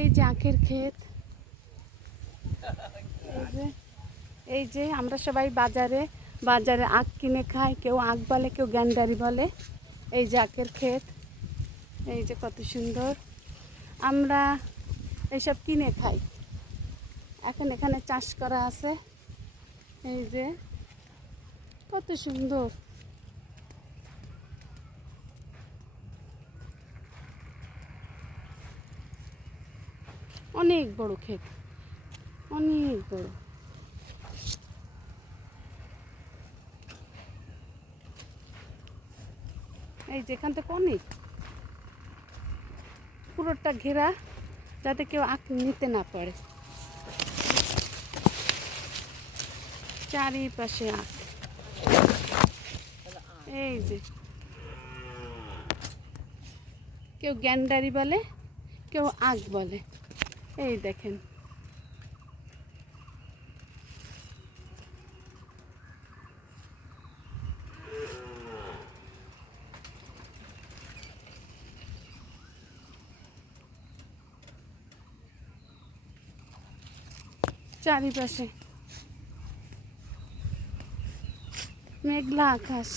এই যে আখের ক্ষেত, এই যে আমরা সবাই বাজারে বাজারে আখ কিনে খাই, কেউ আখ বলে, কেউ গ্যান্ডারি বলে। এই যে আখের ক্ষেত, এই যে কত সুন্দর। আমরা এইসব কিনে খাই, এখন এখানে চাষ করা আছে। এই যে কত সুন্দর। অনেক বড় ক্ষেত, অনেক বড়। এই যেখান থেকে অনেক পুরোটা ঘেরা, যাতে কেউ আখ নিতে না পারে। চারিপাশে আখ। এই যে কেউ গ্যান্ডারি বলে, কেউ আখ বলে। এই দেখেন, চারিপাশে মেঘলা আকাশ।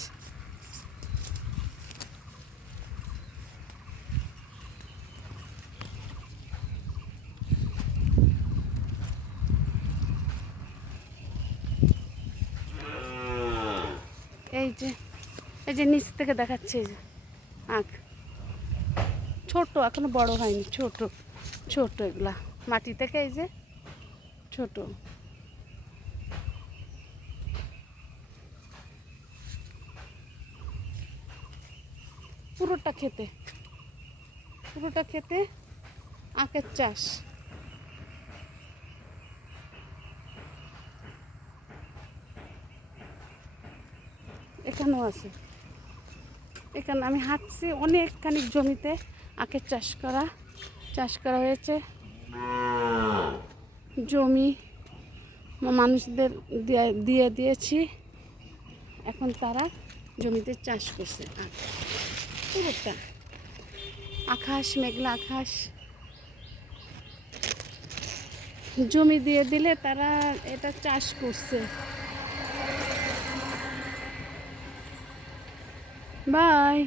এই যে এই যে নিচ থেকে দেখাচ্ছে, এই যে আখ ছোট, এখনো বড় হয়নি, ছোট ছোট এগুলা মাটি থেকে, এই যে ছোট। পুরোটা খেতে, পুরোটা খেতে আখের চাষ। এখানেও আছে, এখানে আমি হাঁটছি, অনেকখানি জমিতে আখের চাষ করা হয়েছে। জমি মানুষদের দিয়ে দিয়েছি, এখন তারা জমিতে চাষ করছে আখ। পুরোটা আকাশ, মেঘলা আকাশ। জমি দিয়ে দিলে তারা এটা চাষ করছে। বাই।